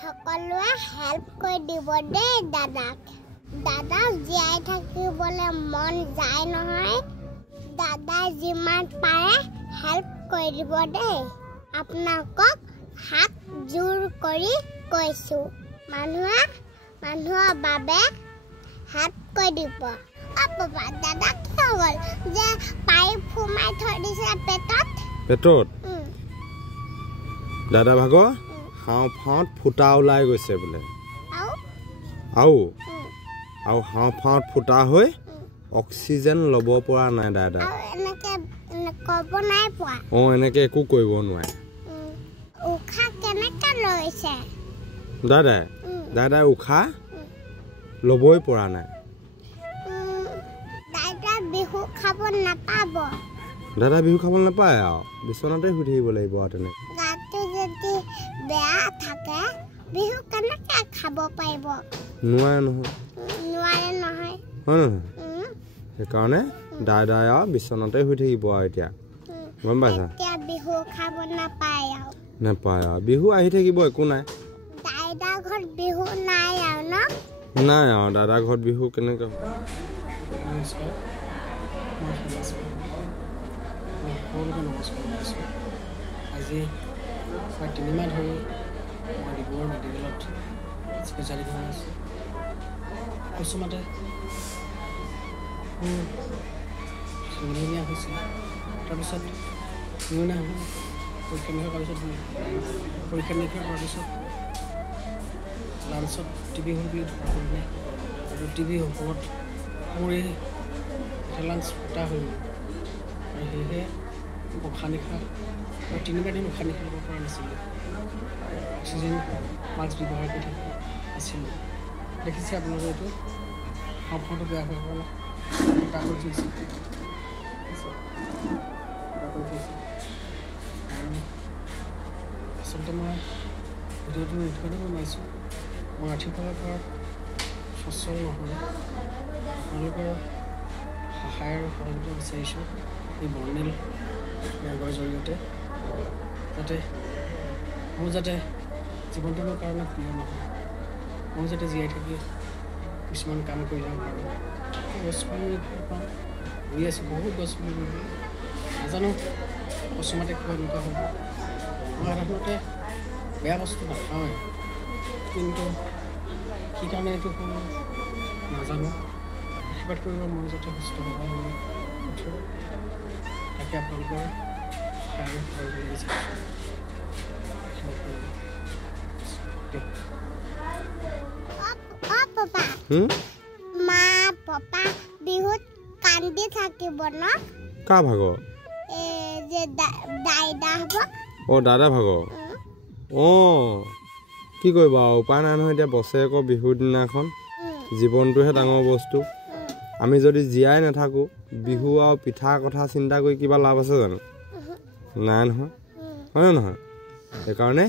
সকলোৱে হেল্প কৰি দিব দেই দাদাক দাদাক জীয়াই থাকিবলৈ মন যায় নহয় দাদাই যিমান পাৰে হেল্প কৰি দিব দেই আপোনালোকক হাত জোৰ কৰি কৈছো মানুহৰ বাবে হেল্প কৰি দিব পাপা দাদা কি হ'ল যে পাইপ ফুমাই থৈ দিছে পেটত দাদা ভাগ হাও ফাঁত ফুটা ওলাই গৈছে বোলে আৰু হাও ফাঁত ফুটা হৈ অক্সিজেন ল'ব পৰা নাই দাদা ক'ব নাই পোৱা এনেকে একো কৰিব নোৱাৰে উশাহ কেনেকৈ লৈছে দাদা উশাহ ল'বই পৰা নাই দাদা বিহু খাব নাপাব আৰু বিচনাতে শুই থাকিব লাগিব আৰু তেনে গাটো যদি বেয়া থাকে বিহু কেনেকৈ খাব পাৰিব নোৱাৰে নহয় হয় নহয় সেইকাৰণে দাদাই আৰু বিচনাতে শুই থাকিব আৰু এতিয়া গম পাইছা বিহু খাব নাপায় আৰু বিহু আহি থাকিব একো নাই দাদা ঘৰত বিহু নাই আৰু দাদা ঘৰত বিহু কেনেকৈ আজি প্ৰায় 3 মাহ ধৰি মই ডিব্ৰুগড় মেডিকেলত স্পেচিয়েলিটি হৈ আছোঁ কিছুমাতে নিউমনিয়া হৈছিল তাৰপিছত নিউমনিয়া হ'ল পৰীক্ষা নিৰীক্ষা কৰাৰ পিছত লাঞ্চত টিবি হ'ল বুলি ধৰা পৰিলে আৰু টিবি ওপৰত মোৰ এই লাঞ্চ ফুটা হৈ গ'ল আৰু সেয়েহে উশাহ নিশাহ 3 দিন উশাহ নিশাহ ল'ব পৰা নাছিলোঁ অক্সিজেন মাস্ক ব্যৱহাৰ কৰি আছিলোঁ দেখিছে আপোনালোকে এইটো হাওঁফাওঁটো বেয়া হৈ গ'ল কাগজ দিছে আচলতে মই ভিডিঅ'টো এইকাৰণে বনাইছোঁ মই আৰ্থিকভাৱে পৰা সচ্ছল নহয় আপোনালোকৰ সহায় আৰু সহযোগিতা বিচাৰিছোঁ এই বৰ্ণিল বেগৰ জৰিয়তে মোৰ যাতে জীৱনটো মোৰ কাৰণে প্ৰিয় নহয় মই যাতে জীয়াই থাকি কিছুমান কাম কৰি যাব পাৰোঁ গছপুলি পাওঁ ৰুই আছোঁ বহুত গছপুলি ৰুই নাজানো অকস্মাতে কিবা এনেকুৱা হ'ব মই সাধাৰণতে বেয়া বস্তু নাখাওঁৱে কিন্তু কি কাৰণে এইটো হ'ল নাজানো আশীৰ্বাদ কৰিব মই যাতে সুস্থ হ'ব তাকে আপোনালোকৰ মা পাপা বিহুত কান্দি থাকিব ন কা ভাগ যে দাইদা হ'ব দাদা ভাগ কি কৰিবা উপায় নাই নহয় এতিয়া বছৰেকৰ বিহুৰ দিনাখন জীৱনটোহে ডাঙৰ বস্তু আমি যদি জীয়াই নাথাকোঁ বিহু আৰু পিঠাৰ কথা চিন্তা কৰি কিবা লাভ আছে জানো নাই নহয় হয়নে নহয় সেইকাৰণে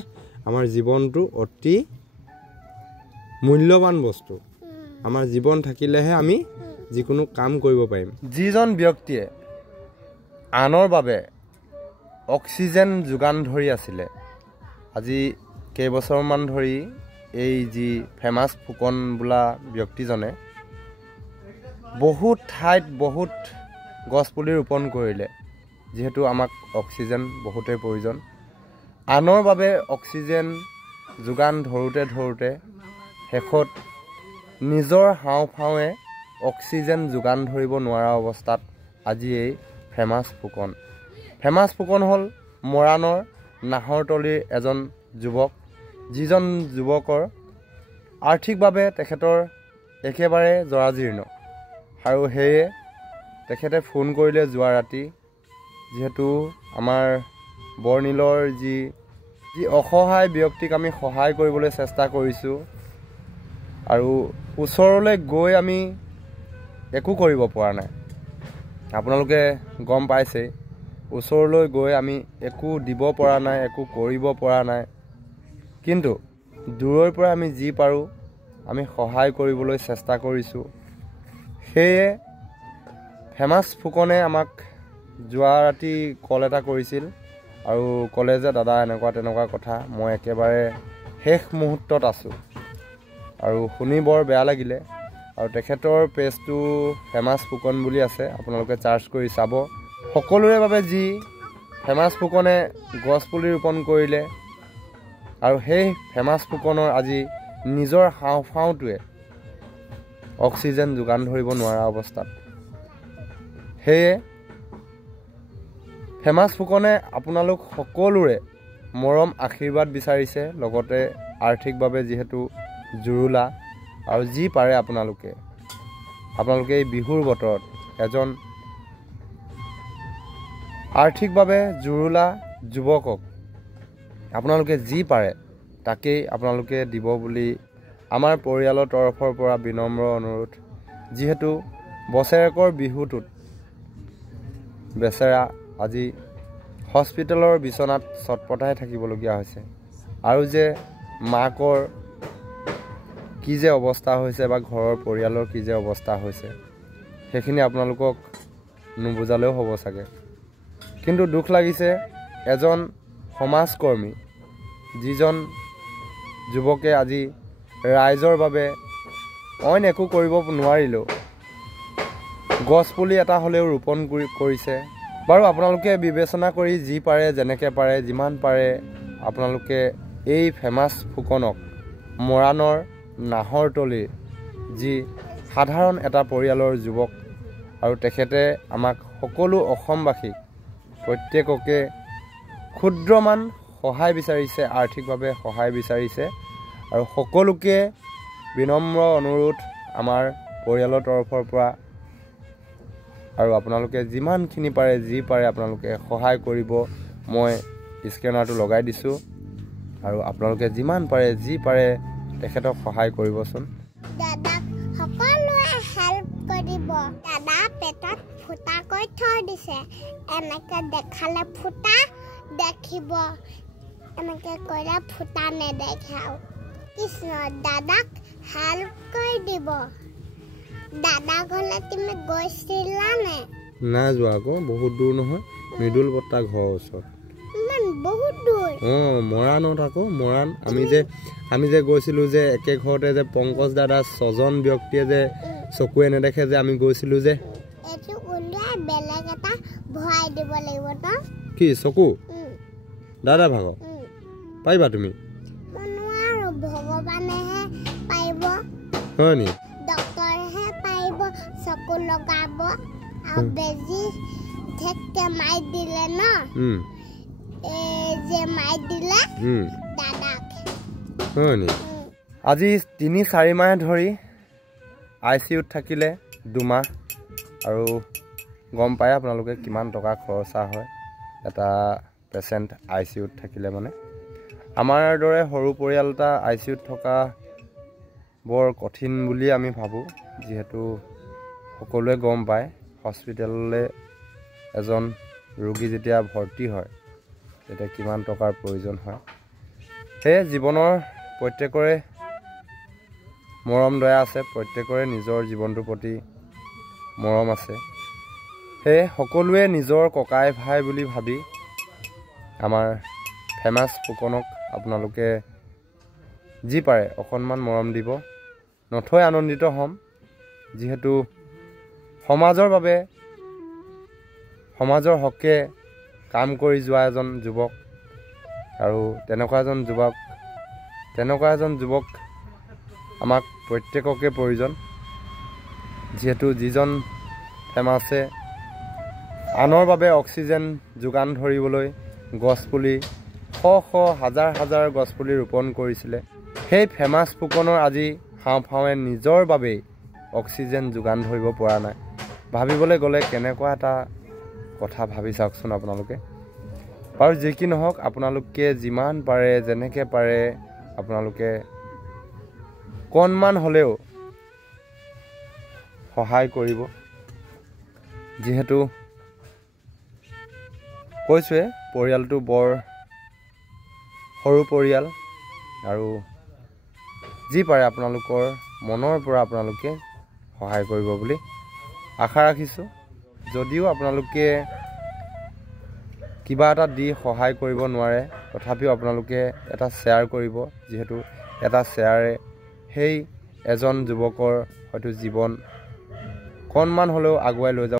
আমাৰ জীৱনটো অতি মূল্যৱান বস্তু আমাৰ জীৱন থাকিলেহে আমি যিকোনো কাম কৰিব পাৰিম যিজন ব্যক্তিয়ে আনৰ বাবে অক্সিজেন যোগান ধৰি আছিলে আজি কেইবছৰমান ধৰি এই যি ফেমাছ ফুকন বোলা ব্যক্তিজনে বহুত ঠাইত বহুত গছপুলি ৰোপণ কৰিলে যিহেতু আমাক অক্সিজেন বহুতেই প্ৰয়োজন আনৰ বাবে অক্সিজেন যোগান ধৰোঁতে শেষত নিজৰ হাওঁফাওঁৱে অক্সিজেন যোগান ধৰিব নোৱাৰা অৱস্থাত আজি এই ফেমাছ ফুকন হ'ল মৰাণৰ নাহৰতলীৰ এজন যুৱক যিজন যুৱকৰ আৰ্থিকভাৱে তেখেতৰ একেবাৰে জৰাজীৰ্ণ আৰু সেয়ে তেখেতে ফোন কৰিলে যোৱা ৰাতি যিহেতু আমাৰ বৰ্ণিলৰ যি অসহায় ব্যক্তিক আমি সহায় কৰিবলৈ চেষ্টা কৰিছোঁ আৰু ওচৰলৈ গৈ আমি একো কৰিব পৰা নাই আপোনালোকে গম পাইছেই ওচৰলৈ গৈ আমি একো দিব পৰা নাই একো কৰিব পৰা নাই কিন্তু দূৰৰ পৰা আমি যি পাৰোঁ আমি সহায় কৰিবলৈ চেষ্টা কৰিছোঁ সেয়ে ফেমাছ ফুকনে আমাক যোৱা ৰাতি কল এটা কৰিছিল আৰু ক'লে যে দাদা এনেকুৱা তেনেকুৱা কথা মই একেবাৰে শেষ মুহূৰ্তত আছোঁ আৰু শুনি বৰ বেয়া লাগিলে আৰু তেখেতৰ পেজটো ফেমাছ ফুকন বুলি আছে আপোনালোকে চাৰ্চ কৰি চাব সকলোৰে বাবে যি ফেমাছ ফুকনে গছপুলি ৰোপণ কৰিলে আৰু সেই ফেমাছ ফুকনৰ আজি নিজৰ হাওঁফাওঁটোৱে অক্সিজেন যোগান ধৰিব নোৱাৰা অৱস্থাত সেয়ে ফেমাছ ফুকনে আপোনালোক সকলোৰে মৰম আশীৰ্বাদ বিচাৰিছে লগতে আৰ্থিকভাৱে যিহেতু জুৰুলা আৰু যি পাৰে আপোনালোকে এই বিহুৰ বতৰত এজন আৰ্থিকভাৱে জুৰুলা যুৱকক আপোনালোকে যি পাৰে তাকেই আপোনালোকে দিব বুলি আমাৰ পৰিয়ালৰ তৰফৰ পৰা বিনম্ৰ অনুৰোধ যিহেতু বছৰেকৰ বিহুটোত বেচেৰা আজি হস্পিটেলৰ বিচনাত চটপটাই থাকিবলগীয়া হৈছে আৰু যে মাকৰ কি যে অৱস্থা হৈছে বা ঘৰৰ পৰিয়ালৰ কি যে অৱস্থা হৈছে সেইখিনি আপোনালোকক নুবুজালেও হ'ব চাগে কিন্তু দুখ লাগিছে এজন সমাজকৰ্মী যিজন যুৱকে আজি ৰাইজৰ বাবে অইন একো কৰিব নোৱাৰিলেও গছপুলি এটা হ'লেও ৰোপণ কৰিছে বাৰু আপোনালোকে বিবেচনা কৰি যি পাৰে যেনেকৈ পাৰে যিমান পাৰে আপোনালোকে এই ফেমাছ ফুকনক মৰাণৰ নাহৰতলীৰ যি সাধাৰণ এটা পৰিয়ালৰ যুৱক আৰু তেখেতে আমাক সকলো অসমবাসীক প্ৰত্যেককে ক্ষুদ্ৰমান সহায় বিচাৰিছে আৰ্থিকভাৱে সহায় বিচাৰিছে আৰু সকলোকে বিনম্ৰ অনুৰোধ আমাৰ পৰিয়ালৰ তৰফৰ পৰা আৰু আপোনালোকে যিমানখিনি পাৰে যি পাৰে আপোনালোকে সহায় কৰিব মই স্কেনাৰটো লগাই দিছোঁ আৰু আপোনালোকে যিমান পাৰে যি পাৰে তেখেতক সহায় কৰিবচোন দাদাক সকলোৱে হেল্প কৰিব দাদা পেটত ফুটা কৰি থৈ দিছে এনেকৈ দেখালে ফুটা দেখিব এনেকৈ কৰিলে ফুটা নেদেখে আৰু কৃষ্ণ দাদাক হেল্প কৰি দিব দাদা ঘৰলৈ তুমি গৈছিলানে নাই যোৱা আকৌ বহুত দূৰ নহয় মৃদুল বৰ্তা ঘৰৰ ওচৰত ইমান বহুত দূৰ মৰাণত আকৌ মৰাণ আমি যে গৈছিলোঁ যে একে ঘৰতে যে পংকজ দাদা 6জন ব্যক্তিয়ে যে চকুৱে নেদেখে যে আমি গৈছিলোঁ যে এইটো উলিয়াই বেলেগ এটা ভৰাই দিব লাগিব ন কি চকু দাদা ভাগ পাৰিবা তুমি নোৱাৰো ভগৱানেহে পাৰিব হয় নি ডক্টৰেহে পাৰিব চকু লগাব আৰু বেজি ঠেককে মাৰি দিলে ন যে মাৰি দিলে দাদাক হয় নি আজি 3-4 মাহ ধৰি ICUত থাকিলে 2 মাহ আৰু গম পায় আপোনালোকে কিমান টকা খৰচা হয় এটা পেচেণ্ট ICUত থাকিলে মানে আমাৰ দৰে সৰু পৰিয়াল এটা ICUত থকা বৰ কঠিন বুলি আমি ভাবোঁ যিহেতু সকলোৱে গম পায় হস্পিটেললৈ এজন ৰোগী যেতিয়া ভৰ্তি হয় তেতিয়া কিমান টকাৰ প্ৰয়োজন হয় সেয়ে জীৱনৰ প্ৰত্যেকৰে মৰম দয়া আছে প্ৰত্যেকৰে নিজৰ জীৱনটোৰ প্ৰতি মৰম আছে সেয়ে সকলোৱে নিজৰ ককাই ভাই বুলি ভাবি আমাৰ ফেমাছ ফুকনক আপোনালোকে যি পাৰে অকণমান মৰম দিব নথৈ আনন্দিত হ'ম যিহেতু সমাজৰ বাবে সমাজৰ হকে কাম কৰি যোৱা এজন যুৱক আৰু তেনেকুৱা এজন যুৱক আমাক প্ৰত্যেককে প্ৰয়োজন যিহেতু যিজন ফেমাছে আনৰ বাবে অক্সিজেন যোগান ধৰিবলৈ গছপুলি হাজাৰ গছপুলি ৰোপণ কৰিছিলে সেই ফেমাছ ফুকনৰ আজি হাওঁফাওঁৱে নিজৰ বাবেই অক্সিজেন যোগান ধৰিব পৰা নাই ভাবিবলৈ গ'লে কেনেকুৱা এটা কথা ভাবি চাওকচোন আপোনালোকে বাৰু যি কি নহওক আপোনালোকে যিমান পাৰে যেনেকৈ পাৰে আপোনালোকে কণমান হ'লেও সহায় কৰিব যিহেতু কৈছোৱে পৰিয়ালটো বৰ সৰু পৰিয়াল আৰু যি পাৰে আপোনালোকৰ মনৰ পৰা আপোনালোকে সহায় কৰিব বুলি আশা ৰাখিছোঁ যদিও আপোনালোকে কিবা এটা দি সহায় কৰিব নোৱাৰে তথাপিও আপোনালোকে এটা শ্বেয়াৰ কৰিব, যিহেতু এটা শ্বেয়াৰে সেই এজন যুৱকৰ হয়তো জীৱন অকণমান হ'লেও আগুৱাই লৈ যাব।